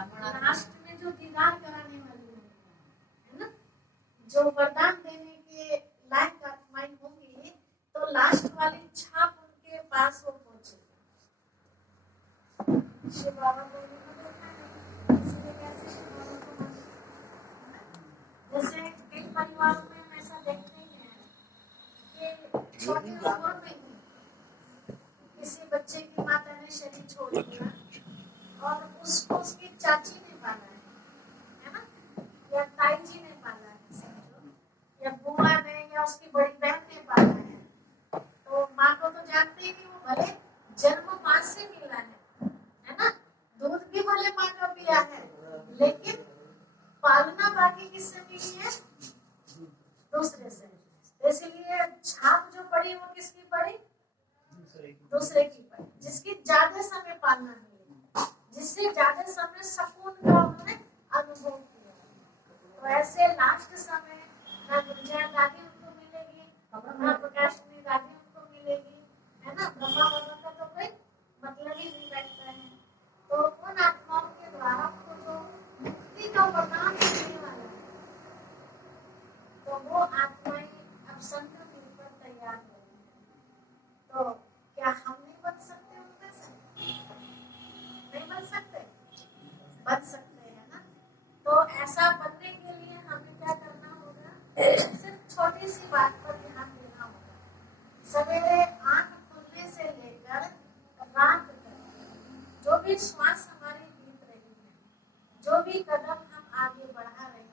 Last में जो दीदार कराने वाली है ना, जो वरदान देने के लायक आत्माएं होंगी, तो लास्ट वाली छाप उनके पास वो पहुंचेगी। शिव बाबा को देखा नहीं, इसलिए कैसे शिव बाबा को मानते? जैसे कई परिवारों में हम ऐसा देखते हैं कि छोटी उम्र में ही किसी बच्चे की माता ने शरीर छोड़ दिया और उसको उसकी चाची ने पाला है ना, या ताई जी ने पाला है, या बुआ ने या उसकी बड़ी बहन ने पाला है। तो माँ को तो जानते ही नहीं, वो भले जन्म माँ से मिला है ना, दूध भी भले माँ का पिया है, लेकिन पालना बाकी किससे मिली है? दूसरे से। इसलिए छाप जो पड़ी वो किसकी पड़ी? दूसरे की पड़ी, जिसकी ज्यादा समय पालना मिली, जिससे ज्यादा समय सुकून का उन्होंने अनुभव किया। तो ऐसे लास्ट समय ना गुंजा दादी उनको मिलेगी, ना प्रकाशनी दादी उनको मिलेगी, है ना, ब्रह्मा बाबा का तो कोई मतलब ही नहीं बैठता है। तो उन आत्माओं के द्वारा उनको जो मुक्ति का वरदान मिलने वाला है, तो वो आत्माएं अब संत मिलकर तैयार हो रही है। तो क्या हम नहीं बन सकते उनमें से? नहीं बन सकते? बन सकते हैं ना। तो ऐसा बनने के लिए हमें क्या करना होगा? सिर्फ छोटी सी बात पर ध्यान देना होगा। सवेरे आंख खुलने से लेकर रात तक जो भी श्वास हमारी बीत रही है, जो भी कदम हम आगे बढ़ा रहे हैं,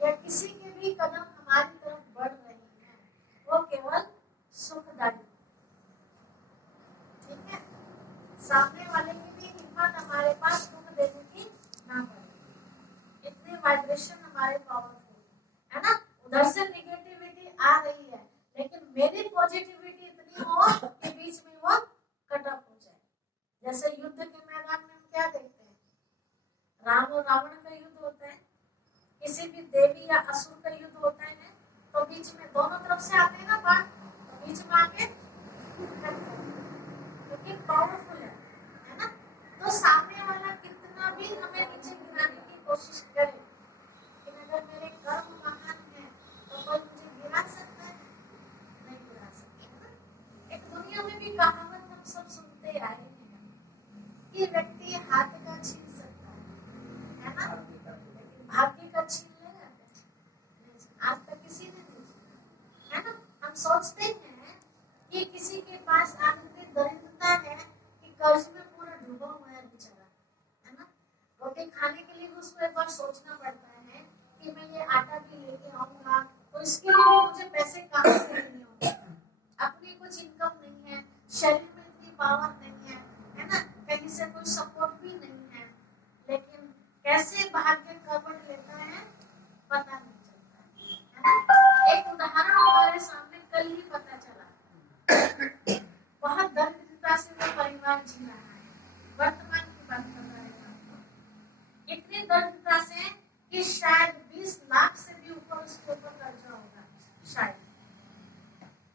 या किसी के भी कदम हमारी तरफ बढ़ रहे हैं, वो केवल सुखदायी। ठीक है, सामने वाले की भी हिम्मत हमारे पास दुख देने की ना पड़े। इतने वाइब्रेशन हमारे पावरफुल है ना। उधर से निगेटिविटी आ रही है, लेकिन मेरी पॉजिटिविटी इतनी हो कि बीच में वो कट ऑफ हो जाए। जैसे युद्ध के मैदान में हम क्या देखते हैं? राम और रावण का युद्ध होता है, किसी भी देवी या असुर का युद्ध होता है, तो बीच में दोनों तरफ से आते हैं ना बाण, तो बीच में आके क्योंकि पावरफुल है ना। तो सामने वाला कितना भी हमें नीचे गिराने की कोशिश करे, लेकिन अगर मेरे कर्म महान है तो कोई मुझे गिरा सकता है? नहीं गिरा सकता है ना। एक दुनिया में भी कहावत हम सब सुनते आए हैं कि व्यक्ति हाथ का छीन सकता है ना, लेकिन भाग्य का छीन लेगा आज तक किसी ने नहीं छीना, है ना। हम सोचते हैं कि किसी के पास आदमी दरिद्रता है कि कर्ज में पूरा डूबा हुआ है बेचारा, है ना। रोटी खाने के लिए उसको एक बार सोचना पड़ता है कि मैं ये आटा भी लेके आऊंगा, तो इसके लिए भी मुझे पैसे कहाँ से लेने होंगे। अपनी कुछ इनकम नहीं है, शरीर में इतनी पावर नहीं है ना, कहीं से कोई सपोर्ट भी नहीं है, लेकिन कैसे भाग्य कपट लेता है पता नहीं चलता है ना। एक उदाहरण हमारे सामने कल ही पता चला, बहुत दरिद्रता से वो परिवार जी रहा है, वर्तमान की बात कर रहे हैं। इतनी दरिद्रता से कि शायद 20 लाख से भी ऊपर उसके ऊपर कर्जा होगा, शायद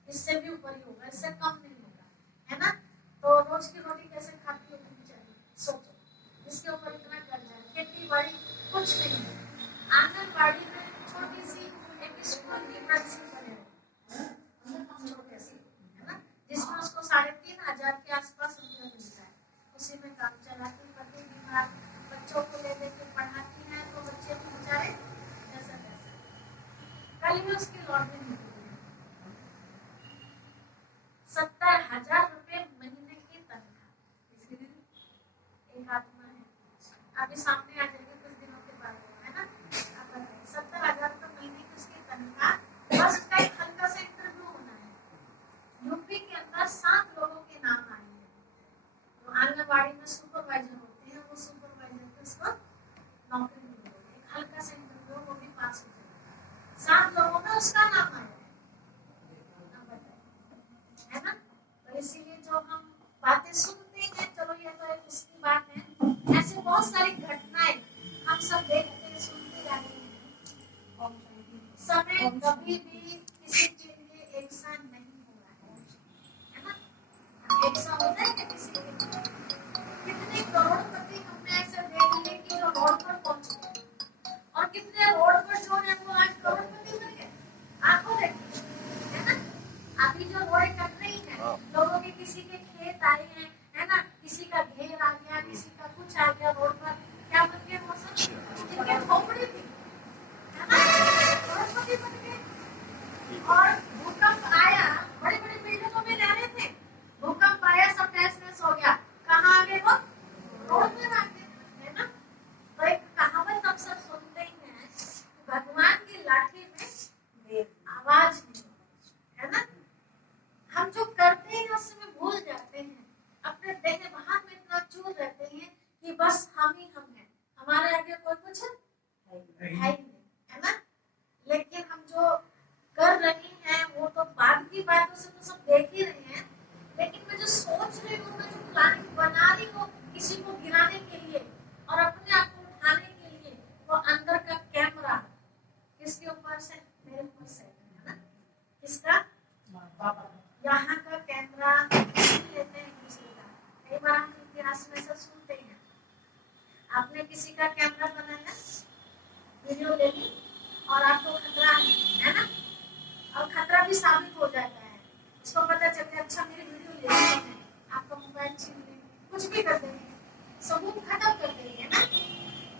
इससे भी ऊपर ही होगा, इससे कम नहीं होगा, है ना। तो रोज की रोटी कैसे खाती होगी बेचारी, सोचो। इसके ऊपर इतना कर्जा है, खेती बाड़ी कुछ नहीं है, आंगनबाड़ी में छोटी सी एक स्कूल की प्रिंसिपल है, छोटे सी, है ना, जिसमें उसको 3,500 के आसपास रुपया मिलता है, उसी में काम चलाती, पति बीमार, बच्चों को ले लेके पढ़ाती है, तो बच्चे भी बेचारे जैसा तैसा। कल ही उसकी लॉटरी निकली, 70,000 रुपये महीने की तनख्वाह। एक आत्मा है, अभी सामने आ जाएगी कुछ दिनों के बाद, है ना। 70,000 रुपये महीने की उसकी तनख्वाह, बस उसका एक हल्का सा इंटरव्यू होना है। यूपी के अंदर 7 लोगों के नाम आए हैं, तो आंगनबाड़ी में सुपरवाइजर होते हैं, वो सुपरवाइजर को उसको नौकरी मिल गई, एक हल्का सा इंटरव्यू, वो भी पास हो जाएगा। 7 लोगों में उसका नाम आया है ना। तो इसीलिए जो हम बातें सुनते हैं, चलो ये तो एक उसकी बात है, ऐसे बहुत सारी घटनाएं हम सब देखते हैं, सुनते जा रहे हैं। समय कभी भी किसी के लिए एक सा नहीं हुआ है ना। एक सा होता है कि किसी के लिए कितने करोड़पति हमने ऐसे देख लिए कि जो इतिहास में सब सुनते हैं। आपने किसी का कैमरा बनाया, वीडियो ले ली और आपको खतरा है ना, और खतरा भी साबित हो जाता है। उसको पता चलता है अच्छा मेरी वीडियो ले रहे हैं, आपका मोबाइल छीन लेंगे, कुछ भी कर देंगे, सबूत खत्म कर देंगे ना।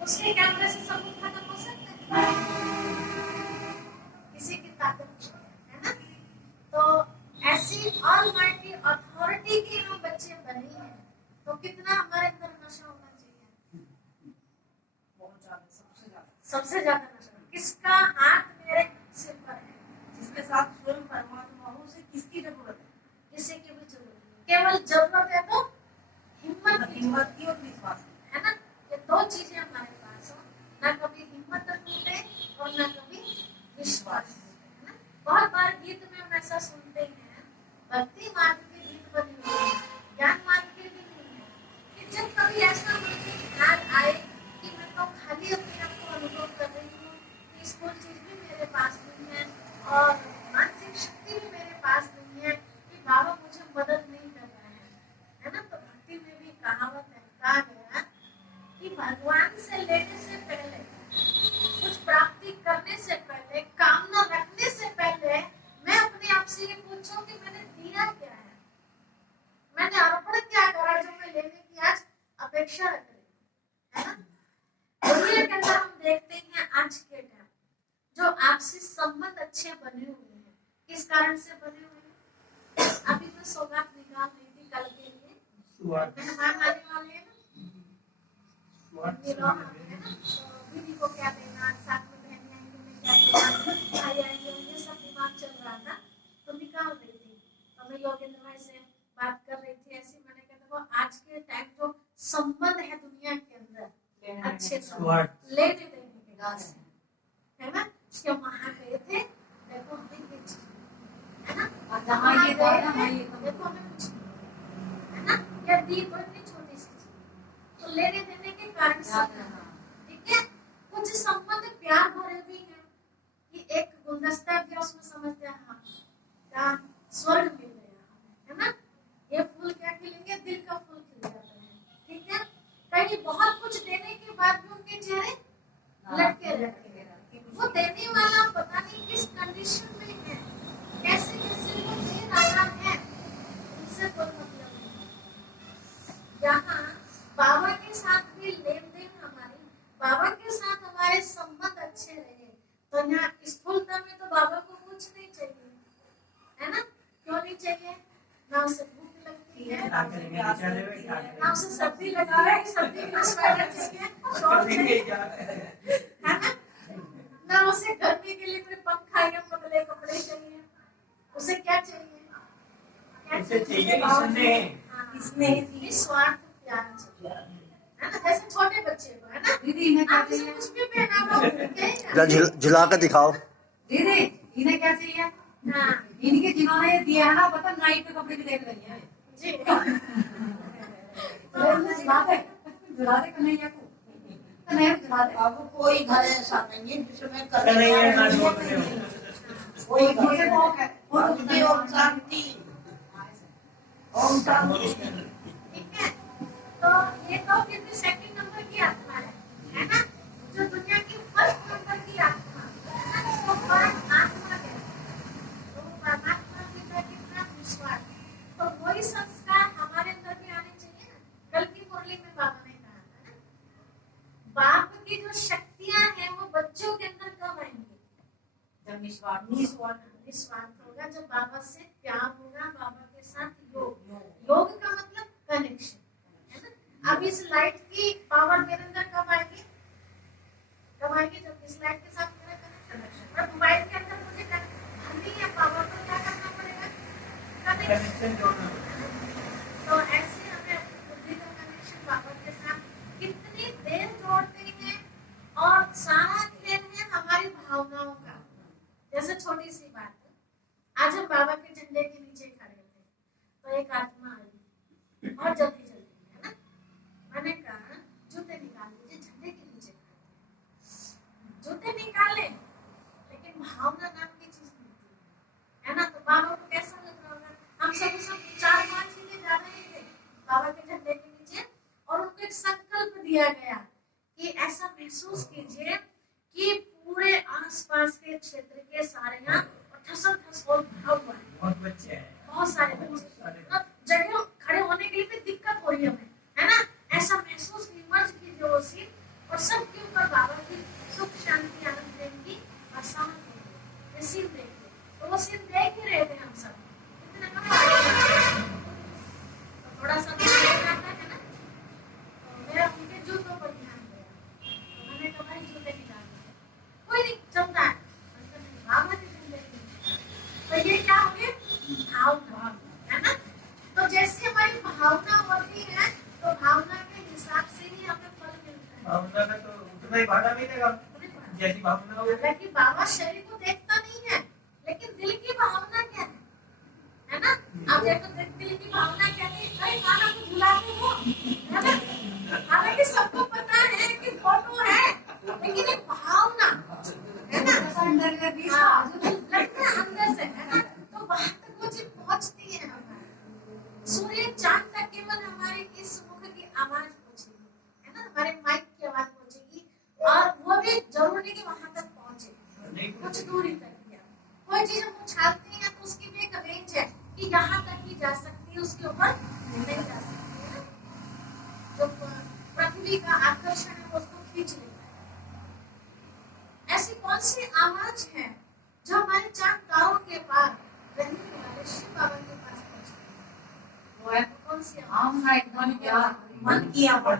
उसके कैमरे से सबूत खत्म हो सकता है, किसी की ताकत है ना। तो ऐसी ऑलमाइटी अथॉरिटी के हम बच्चे बने हैं, तो कितना हमारे अंदर नशा होना चाहिए, बहुत ज्यादा, सबसे ज्यादा नशा। किसका हाथ मेरे सिर पर है, जिसके साथ स्वयं परमात्मा हो, उसे किसकी जरूरत है? किसी की भी जरूरत नहीं, केवल जरूरत है तो हिम्मत की और विश्वास की, है ना। ये दो चीजें हमारे पास हो, ना कभी हिम्मत टूटे और ना कभी विश्वास, है ना। बहुत बार गीत में हम ऐसा सुनते हैं, भक्ति मार्ग के गीत बने हुए हैं, ज्ञान मार्ग के भी नहीं है, कि जब कभी ऐसा मन में ख्याल आए कि मैं तो खाली अपने आप को अनुभव कर रही हूँ, कि स्कूल चीज भी मेरे पास नहीं है और मानसिक शक्ति भी मेरे पास नहीं है, कि बाबा मुझे मदद नहीं कर रहा है ना। तो भक्ति में भी कहावत है, कहा गया कि भगवान से लेने से पहले, कुछ प्राप्ति करने से पहले, कामना रखने से पहले मैं अपने आप से ये पूछूं कि मैंने दिया क्या है, मैंने अर्पण क्या करा जो मैं लेने की आज अपेक्षा रख रही हूं, है ना। दुनिया के अंदर हम देखते हैं आज के टाइम जो आपसी संबंध अच्छे बने हुए हैं, किस कारण से बने हुए हैं? अभी तो सौगात निकाल रही थी कल के लिए, मेहमान आने वाले हैं ना, दीदी को क्या देना, साथ में बहन आएंगे उन्हें क्या देना, भाई आएंगे, ये सब दिमाग चल रहा था, तो निकाल रही थी। तो मैं योगेंद्र भाई से बात कर रही थी, ऐसी मैंने कहा देखो आज के टाइम जो संबंध है दुनिया के अंदर अच्छे लेने देने के बाद है ना, उसके वहां गए थे, देखो हमें कुछ है ना, देखो हमें कुछ है ना, या दी तो इतनी छोटी सी चीज, तो लेने देने के कारण से, ठीक है। कुछ संबंध प्यार भरे भी हैं, कि एक गुलदस्ता भी उसमें समझते हैं हाँ क्या स्वर्ग मिल गया है ना, ये फूल क्या खिलेंगे, दिल का फूल खिल जाता है, ठीक है। कहीं बहुत कुछ देने के बाद भी उनके चेहरे लटके रहते हैं, वो देने वाला पता नहीं किस कंडीशन में है, कैसे कैसे वो दे रहा है, उससे कोई मतलब नहीं। यहाँ बाबा के साथ भी लेन देन हमारी, बाबा के साथ हमारे संबंध अच्छे रहे, तो यहाँ स्थूलता में तो बाबा को कुछ नहीं चाहिए, है ना। क्यों नहीं चाहिए? ना उसे भूख लगती है, ना उसे सर्दी लगती है, सर्दी में स्वेटर चाहिए, शॉल चाहिए, है ना। ना उसे गर्मी के लिए कोई पंखा या पतले कपड़े चाहिए, उसे क्या चाहिए? क्या चाहिए? निस्वार्थ प्यार चाहिए, है ना। जैसे छोटे बच्चे को है ना, दीदी इन्हें क्या आप उसे चाहिए? कुछ भी पहनाओ, झुला कर दिखाओ। दीदी इन्हें क्या चाहिए? हाँ इनके जिन्होंने दिया है ना, पता नाई पे कपड़े भी देख रही है जी। जुला दे कन्हैया को, कन्हैया को जुला दे। अब कोई घर ऐसा नहीं है जिसमें कोई मुझे वो है शांति ओम शांति ओम शांति। ठीक है, तो ये तो फिर भी सेकंड नंबर की आत्मा है ना, जो दुनिया की फर्स्ट नंबर की आत्मा है ना, इसको फर्स्ट आत्मा है, तो परमात्मा के कितना विश्वास, तो वही संस्कार हमारे अंदर भी आने चाहिए ना। कल की मुरली में बाबा ने कहा था ना, बाप की जो शक्तियां हैं वो बच्चों के अंदर कब आएंगी? जब निस्वार्थ निस्वार्थ होगा, जब बाबा से प्यार होगा, बाबा के साथ योग का मतलब कनेक्शन, है ना। अब इस लाइट की पावर मेरे अंदर कब आएगी? कब आएगी? जब इस लाइट के साथ मेरा कनेक्शन, और मोबाइल के अंदर मुझे भरनी है पावर, तो क्या करना पड़ेगा? कनेक्शन। तो ऐसे हमें अपनी बुद्धि का कनेक्शन बाबा के साथ कितनी देर जोड़ते हैं, और सारा खेल है हमारी भावनाओं का। जैसे छोटी सी बात है, आज हम बाबा के झंडे के नीचे खड़े थे, तो एक आत्मा आई बहुत जल्दी जल्दी, है ना। मैंने कहा जूते निकाल लीजिए, झंडे के नीचे खड़े, जूते निकाले, लेकिन भावना नाम की चीज नहीं थी, है ना। तो बाबा को कैसा लग रहा होगा? हम सब विचार दिया गया कि ऐसा महसूस कीजिए कि पूरे आसपास के क्षेत्र के सारे यहाँ ठसम ठस और भरा हुआ है। बहुत बच्चे हैं, बहुत सारे बच्चे जगह खड़े होने के लिए भी दिक्कत हो रही है हमें, है ना। ऐसा महसूस इमर्ज कीजिए वो सीन, और सबके ऊपर बाबा की सुख शांति आनंद प्रेम की बरसात हो रही है। ये सीन देखिए, तो वो सीन देख ही रहे थे हम सब, इतने तो थोड़ा सा ध्यान आता है ना, तो मेरा उनके जूतों पर ध्यान गया, तो मैंने कहा भाई जूते निकाल दिए, कोई नहीं चलता है, बाबा की जिंदगी। तो ये क्या हो गया, भावना, है ना। तो जैसे हमारी भावना होती है, तो भावना के हिसाब से ही हमें फल मिलता है। भावना का तो उतना ही भाड़ा मिलेगा जैसी भावना हो। हालांकि बाबा शरीर को देखता नहीं है, लेकिन दिल की भावना क्या है ना। आप देखो दिल की भावना क्या है, कई खाना को झुलाते हो, है ना। हालांकि सबको पता है कि फोटो है, लेकिन एक भावना है ना, अंदर का भी लगता है अंदर से, है ना। तो वहां तक वो चीज पहुंचती है हमारे सूर्य चांद तक, केवल हमारे इस मुख की आवाज पहुंचेगी, है ना, हमारे माइक की आवाज पहुंचेगी, और वो भी जरूर नहीं कि वहां तक पहुंचे, कुछ दूरी तक किया। कोई चीज हम उछालते हैं तो उसकी भी एक रेंज है कि यहाँ तक ही जा सकती है, उसके ऊपर नहीं जा सकती है ना। जो पृथ्वी का आकर्षण है वो उसको खींच लेता है। ऐसी कौन सी आवाज है जो हमारे चांद तारों के पार रहने वाले शिव बाबा के पास पहुंचती है? वो है कौन सी आवाज? मन की आवाज,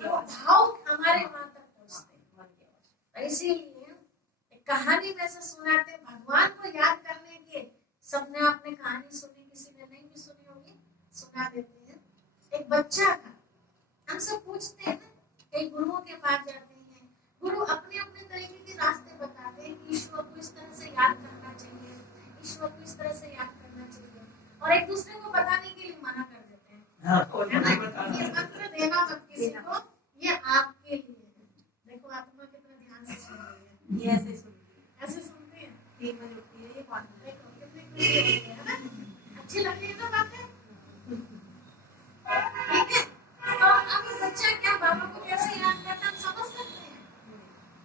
वो भाव हमारे वहां तक पहुंचते हैं। इसीलिए एक कहानी में से सुनाते, भगवान को याद करने के, सबने आपने कहानी सुनी, किसी ने नहीं भी सुनी होगी, सुना देते हैं। एक बच्चा था, हम सब पूछते हैं, कई गुरुओं के पास जाते हैं, गुरु अपने अपने तरीके के रास्ते बताते हैं कि ईश्वर को इस तरह से याद करना चाहिए, ईश्वर को इस तरह से याद करना चाहिए, और एक दूसरे को बताने के लिए मना कर देते हैं, हाँ, तो है ना। नहीं बताना। ये मंत्र देना मत किसी को, ये आपके लिए है। देखो आत्मा कितना ध्यान से सुन रही है, ये ऐसे सुनती ऐसे सुनती है, 3 बजे उठती है, ये 5 बजे। देखो कितनी खुशी होती है ना, अच्छी लग रही है ना बातें, ठीक है। तो अब ये बच्चा क्या बाबा को कैसे याद करता है, हम समझ सकते हैं,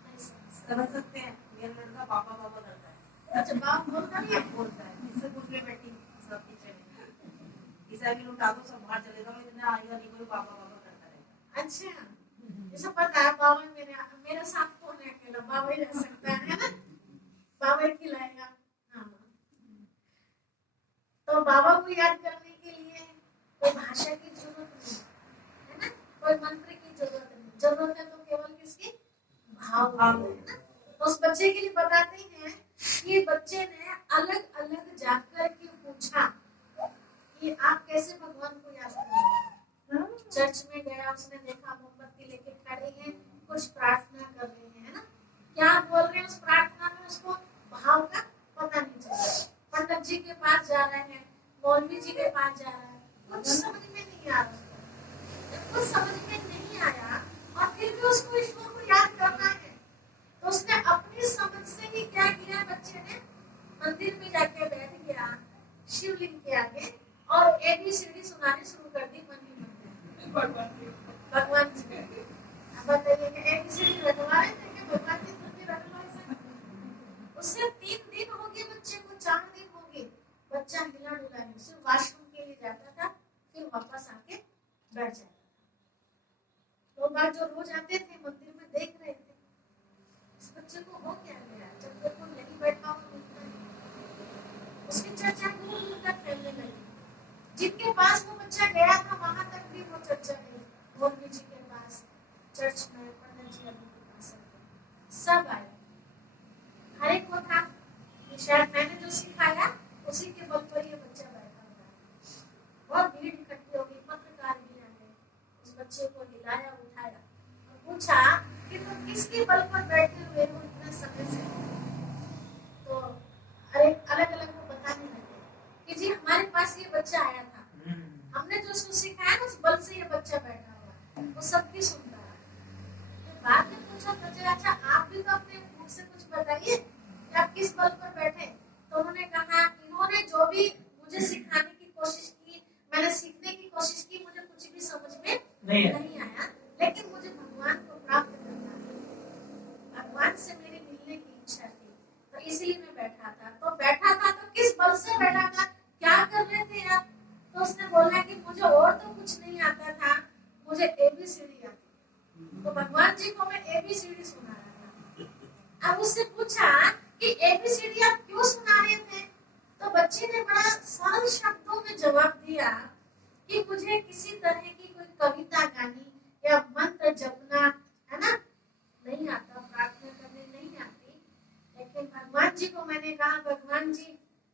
नहीं समझ सकते। समझ सकते हैं, ये लड़का पापा पापा करता है। अच्छा बाप बोलता नहीं है, बोलता है, इससे पूछ ले बेटी, सब पीछे इसे अभी लुटा दो, सब बाहर चले जाओ, इतना आएगा नहीं, कोई पापा पापा करता रहेगा। अच्छा जैसे पता है बाबा मेरे साथ कौन है, अकेला बाबा ही रह सकता है ना, बाबा ही खिलाएगा। हाँ, तो बाबा को याद करने के लिए कोई भाषा की जरूरत नहीं है ना, कोई मंत्र की जरूरत नहीं, जरूरत है तो केवल किसकी, भाव की, है ना। तो उस बच्चे के लिए बताते हैं कि बच्चे ने अलग अलग जाकर के पूछा कि आप कैसे भगवान को याद करेंगे। चर्च में गया, उसने देखा मोमबत्ती लेके खड़े हैं, कुछ प्रार्थना कर रहे हैं, है ना, क्या बोल रहे हैं उस प्रार्थना में, उसको भाव का पता नहीं चला। पंडित जी के पास जा रहे हैं, मौलवी जी के पास जा रहा है, कुछ समझ में नहीं आ रहा, जब कुछ समझ में नहीं आया और फिर भी उसको ईश्वर को याद करना है, तो उसने अपनी समझ से ही क्या किया, बच्चे ने मंदिर में जाके बैठ गया शिवलिंग के आगे और ABCD सुनानी शुरू कर दी मन ही मन में, भगवान जी। अब बताइए कि ABCD रखवा रहे थे कि भगवान की स्तुति रखवा सकते। उससे 3 दिन हो गए बच्चे को, 4 दिन हो गए, बच्चा हिला डुला नहीं, सिर्फ वॉशरूम के लिए जाता था, फिर वापस आके बैठ जाता था। लोग बात जो रोज आते थे मंदिर में देख रहे थे, इस बच्चे को हो क्या गया, जब तक वो नहीं बैठा हो उसकी चर्चा दूर दूर तक फैलने लगी। जिनके पास वो बच्चा गया था वहां तक भी वो चर्चा गई, मौलवी जी के पास, चर्च में पंडित जी के पास, सब आए। हर एक को था कि शायद मैंने जो सिखाया उसी के बल पर ये बच्चा बैठा हुआ है। बहुत भीड़ इकट्ठी हो गई, पत्रकार भी आ गए, उस बच्चे को हिलाया उठाया और पूछा कि तुम किसके बल पर बैठे हुए हो इतना समय से। तो अरे अलग अलग वो बताने लगे कि जी हमारे पास ये बच्चा आया था, हमने जो उसको सिखाया ना उस बल से ये बच्चा बैठा हुआ है, वो सबकी सुनता है। तो बाद में पूछा बच्चा, अच्छा आप भी तो अपने मुख से कुछ बताइए कि आप किस बल पर बैठे। तो उन्होंने कहा इन्होंने जो भी मुझे सिखाने की कोशिश की, मैंने सीखने की कोशिश की, मुझे कुछ भी समझ में नहीं आया, मुझे ABCD आती है। तो भगवान जी को मैं ABCD सुना रहा था। अब उससे पूछा कि ABCD आप क्यों सुना रहे थे? तो बच्चे ने बड़ा सरल शब्दों में जवाब दिया कि मुझे किसी तरह की कोई कविता गानी या मंत्र जपना, है ना, नहीं आता, प्रार्थना करने नहीं आती। लेकिन भगवान जी को मैंने कहा, भगवान जी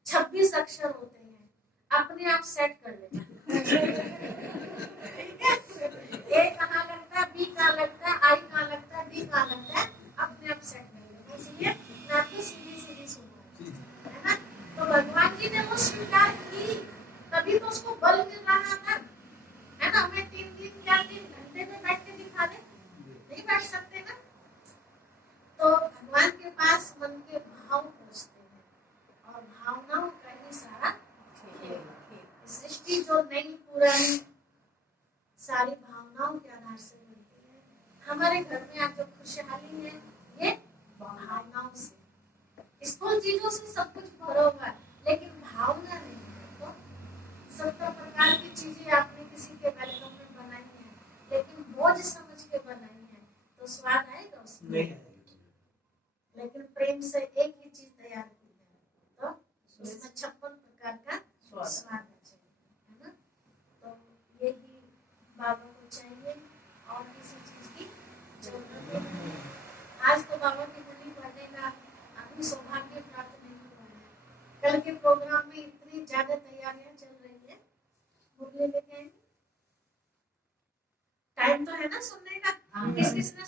26 अक्षर होते हैं, अपने आप सेट कर लेना। A कहाँ लगता है, B कहाँ लगता है, I कहाँ लगता है, D कहाँ लगता है, अपने आप सेट कर लेना। इसलिए मैं आपको सीधी सुना, है ना। तो भगवान जी ने वो स्वीकार की, तभी तो उसको बल मिल रहा था, है ना। मैं 3 दिन या 3 घंटे में बैठ के दिखा दे, नहीं बैठ सकते ना। तो भगवान के पास मन के भाव पहुंचते हैं और भावनाओं का ही सारा सृष्टि जो नई पुरानी सारी भावनाओं के आधार से बनती है। हमारे घर में आज जो खुशहाली है ये भावनाओं से। स्थूल चीजों से सब कुछ भरा हुआ है, लेकिन भावना नहीं है। तो 70 प्रकार की चीजें आपने किसी के वेलकम में बनाई है, लेकिन बोझ समझ के बनाई है, तो स्वाद आएगा उसमें नहीं। लेकिन प्रेम से एक ही चीज तैयार की है, तो उसमें 56 प्रकार का स्वाद है ना। तो यही बाबा को चाहिए और किसी चीज की जरूरत नहीं। आज तो बाबा की गुली पढ़ने का अभी सौभाग्य प्राप्त नहीं हुआ है। कल के प्रोग्राम में इतनी ज्यादा तैयारियां चल रही है, बुक लेके आएंगे, टाइम तो है ना सुनने का। किस किसने